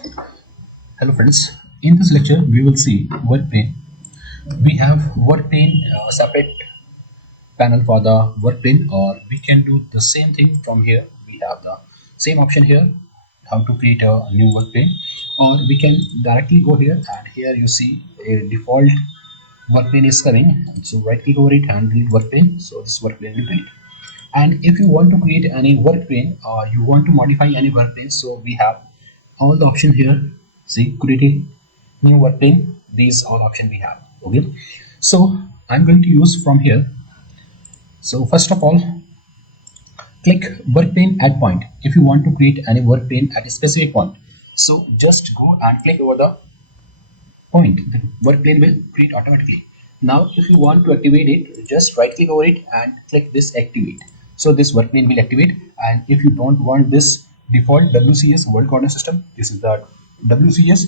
Hello friends, in this lecture we will see Workplane. We have Workplane separate panel for the Workplane, or we can do the same thing from here. We have the same option here, how to create a new Workplane, or we can directly go here, and here you see a default Workplane is coming. So right click over it and delete Workplane, so this Workplane will delete. And if you want to create any Workplane or you want to modify any Workplane, so we have all the option here. See, create new Workplane, these all option we have. Okay, so I'm going to use from here. So first of all, click Workplane at point. If you want to create any Workplane at a specific point, so just go and click over the point. The Workplane will create automatically. Now if you want to activate it, just right click over it and click this activate. So this Workplane will activate. And if you don't want this default WCS, world coordinate system, this is the WCS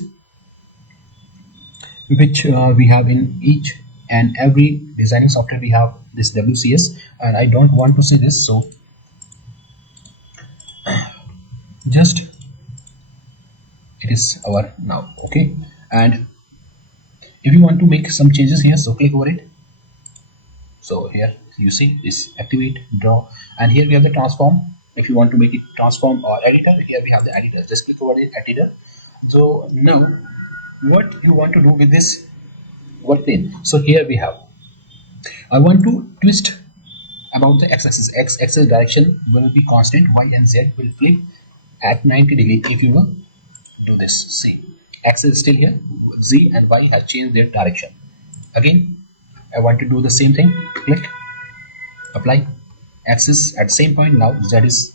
which we have in each and every designing software. We have this WCS, and I don't want to see this, so just it is our now. Okay, and if you want to make some changes here, so click over it. So here you see this activate, draw, and here we have the transform. If you want to make it transform or editor, here we have the editor. Just click over the editor. So now what you want to do with this Workplane? So here we have, I want to twist about the x-axis. X-axis direction will be constant, y and z will flip at 90 degree. If you will do this, see, x is still here, z and y have changed their direction. Again I want to do the same thing. Click, apply, x is at the same point, now z is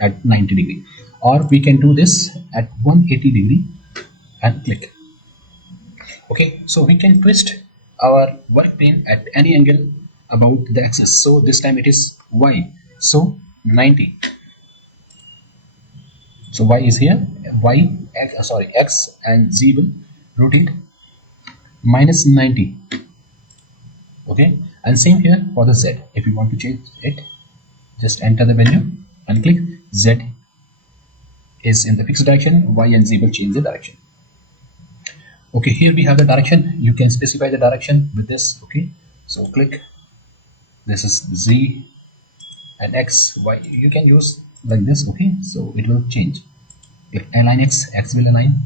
at 90 degree. Or we can do this at 180 degree and click. Okay, so we can twist our Workplane at any angle about the axis. So this time it is y, so 90. So y is here, y x and z will rotate minus 90. Okay, and same here for the z. If you want to change it, just enter the value and click. Z is in the fixed direction, y and z will change the direction. Okay, here we have the direction. You can specify the direction with this. Okay, so click, this is z and x, y, you can use like this. Okay, so it will change. Click align x, x will align,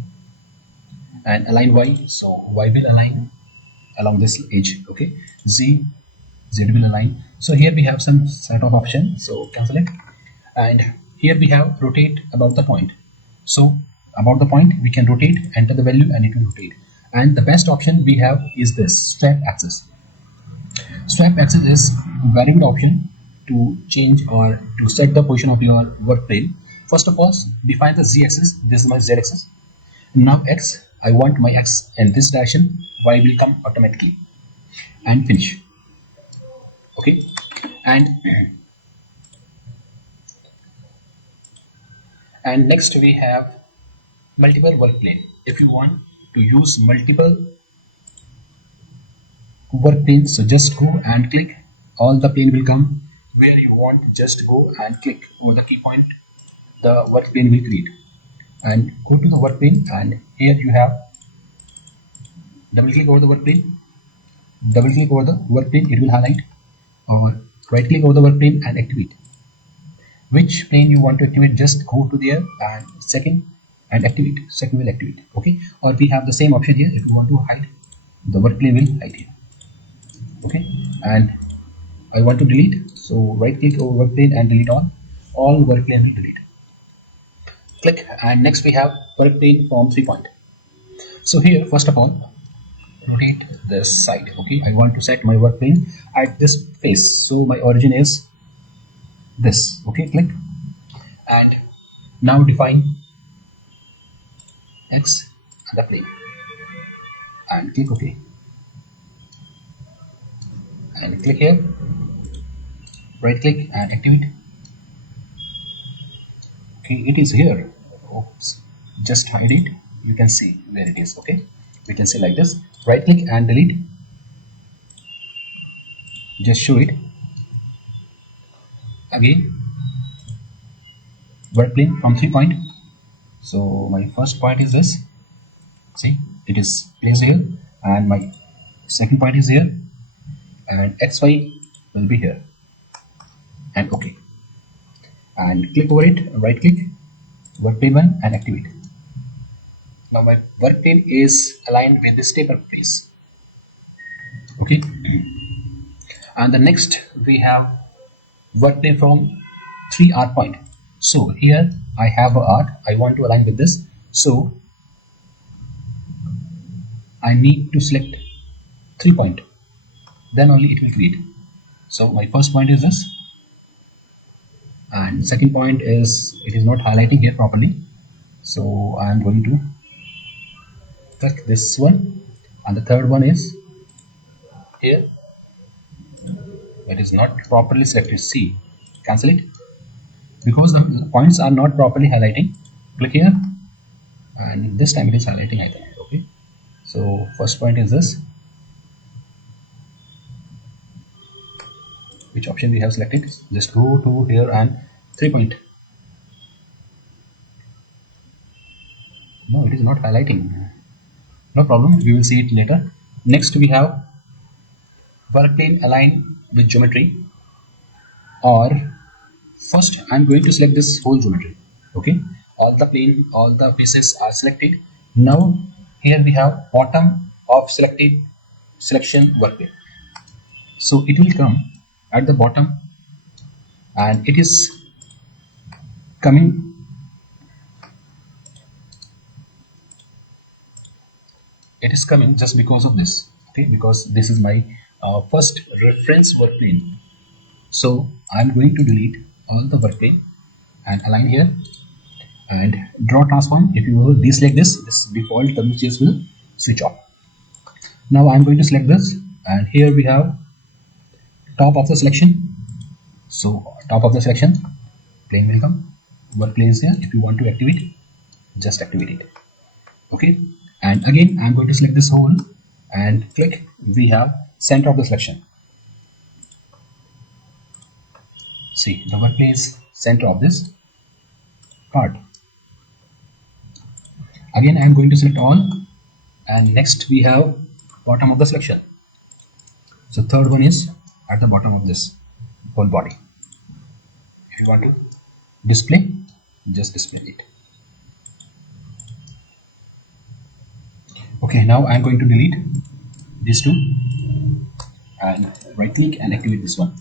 and align y, so y will align along this edge. Okay, z will align. So here we have some set of options, so cancel it. And here we have rotate about the point. So about the point we can rotate, enter the value, and it will rotate. And the best option we have is this swap axis. Swap axis is a very good option to change or to set the position of your Workplane. First of all, define the z axis. This is my z axis. Now x, I want my x in this direction, y will come automatically, and finish. Okay, and next we have multiple Workplane. If you want to use multiple Workplane, so just go and click, all the plane will come where you want. Just go and click over the key point, the Workplane will create. And go to the Workplane, and here you have, double click over the Workplane, double click over the Workplane, it will highlight, or right click over the Workplane and activate. Which plane you want to activate, just go to there and second and activate. Second will activate. Okay, or we have the same option here. If you want to hide, the Workplane will hide here. Okay, and I want to delete, so right click over Workplane and delete all Workplane will delete. Click, and next we have Workplane from 3 point. So here first of all, rotate this side. Okay, I want to set my Workplane at this face, so my origin is this. Okay, click, and now define x and the plane, and click OK, and click here, right click and activate. Okay, it is here. Oops, just hide it, you can see where it is. Okay, we can see like this, right click and delete, just show it again. Workplane from 3 point, So my first point is this. See, it is placed here, and my second point is here, and XY will be here, and OK. And click over it, right click, workplane 1 and activate. Now my workplane is aligned with this taper face. Okay. And the next we have workplane from 3R point. So here I have a arc. I want to align with this. So I need to select 3 point. Then only it will create. So my first point is this, and second point is it is not highlighting here properly. So I am going to click this one, and the third one is here. It is not properly selected. See, cancel it because the points are not properly highlighting. Click here, and this time it is highlighting, I think. Okay, so first point is this. Which option we have selected? Just go to here and 3 point. No, it is not highlighting. No problem, we will see it later. Next we have workplane align with geometry, or first I'm going to select this whole geometry. Okay, all the pieces are selected. Now here we have bottom of selected selection workplane. So it will come at the bottom, and it is coming. It is coming just because of this. Okay, because this is my first reference workplane. So I'm going to delete all the workplane and align here and draw transform. If you will deselect this default WCS will switch off. Now I'm going to select this, and here we have top of the selection. So top of the selection, plane will come, workplane is here. If you want to activate, just activate it. Okay, and again I'm going to select this whole and click. We have center of the selection. See, the workplane is center of this part. Again I am going to select all, and next we have bottom of the selection. So third one is at the bottom of this whole body. If you want to display, just display it. Okay, now I'm going to delete these two and right click and activate this one.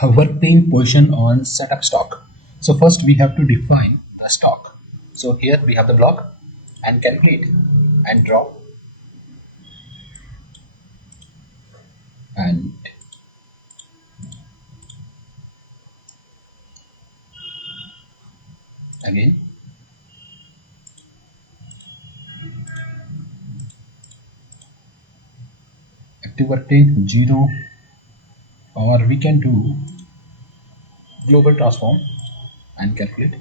Workplane position on setup stock. So first we have to define the stock. So here we have the block and calculate and draw, and again active workplane 0, or we can do global transform and calculate.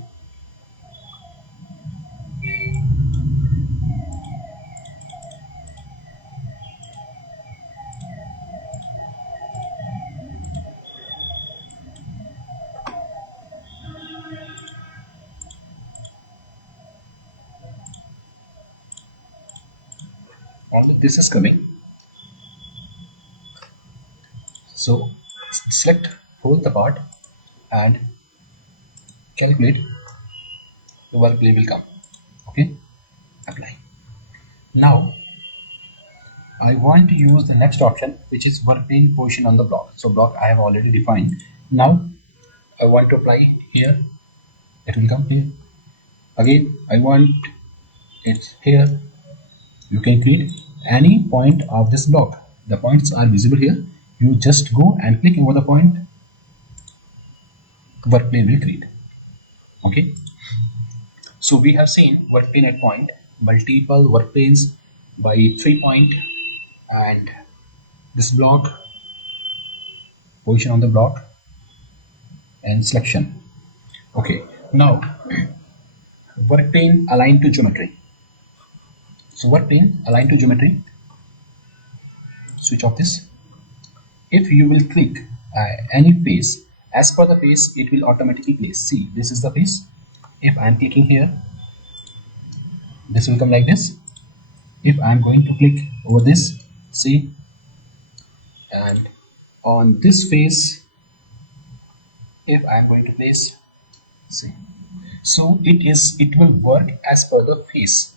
Only this is coming. So select hold the part and calculate, the workplane will come. Okay, apply. Now I want to use the next option, which is workplane position on the block. So block I have already defined. Now I want to apply here. It will come here. Again I want it here. You can create any point of this block. The points are visible here. You just go and click over the point. Workplane will create. Okay. So we have seen workplane at point, multiple workplanes by 3 point, and this block, position on the block, and selection. Okay, now workplane aligned to geometry. So workplane aligned to geometry, switch off this. If you will click any face, as per the face it will automatically place. See, this is the face. If I am clicking here, this will come like this. If I am going to click over this, see, and on this face if I am going to place, see, so it will work as per the face,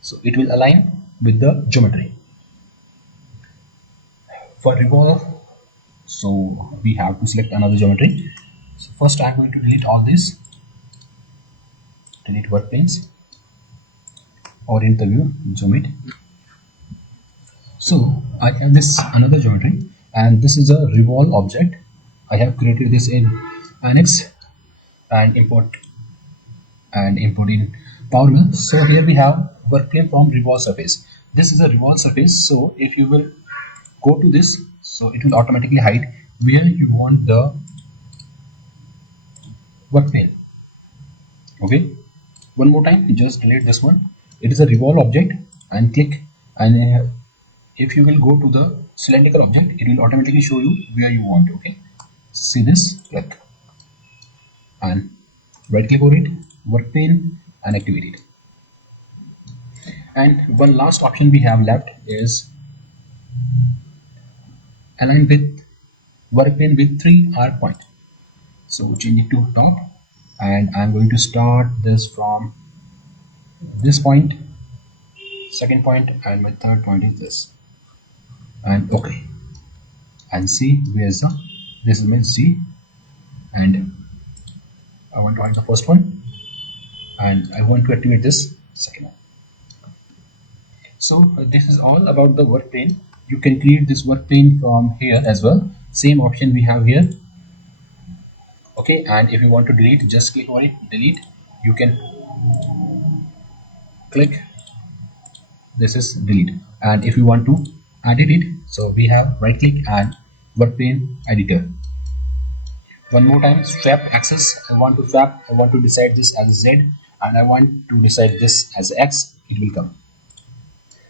so it will align with the geometry. For revolve, so we have to select another geometry. So first I'm going to delete all this, delete work planes, orient the view, zoom it. So I have this another geometry, and this is a revolve object. I have created this in annex and import in PowerMill. So here we have workplane from revolve surface. This is a revolve surface, so if you will go to this, so it will automatically hide where you want the workplane. Okay, one more time, just delete this one. It is a revolve object, and click, and if you will go to the cylindrical object, it will automatically show you where you want. Okay, see this, click and right click over it, workplane, and activate it. And one last option we have left is align with workplane with 3 arc point. So change it to top, and I'm going to start this from this point, second point, and my third point is this, and okay, and see where's the, this is my C, and I want to hide the first one, and I want to activate this second one. So this is all about the work plane. You can create this work plane from here as well, same option we have here. Okay, and if you want to delete, just click on it, delete. You can click, this is delete. And if you want to edit it, so we have right click and workplane editor. One more time, swap axis. I want to swap, I want to decide this as Z, and I want to decide this as X. It will come.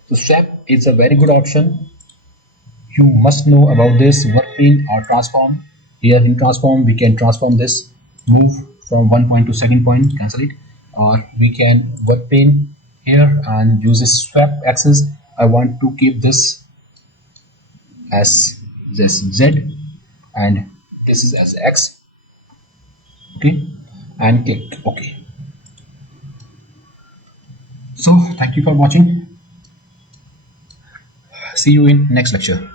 So swap is a very good option. You must know about this workplane or transform. Here in transform, we can transform this, move from one point to second point, cancel it, or we can workplane here and use this swap axis. I want to keep this as this Z, and this is as X. Okay, and click OK. So thank you for watching. See you in next lecture.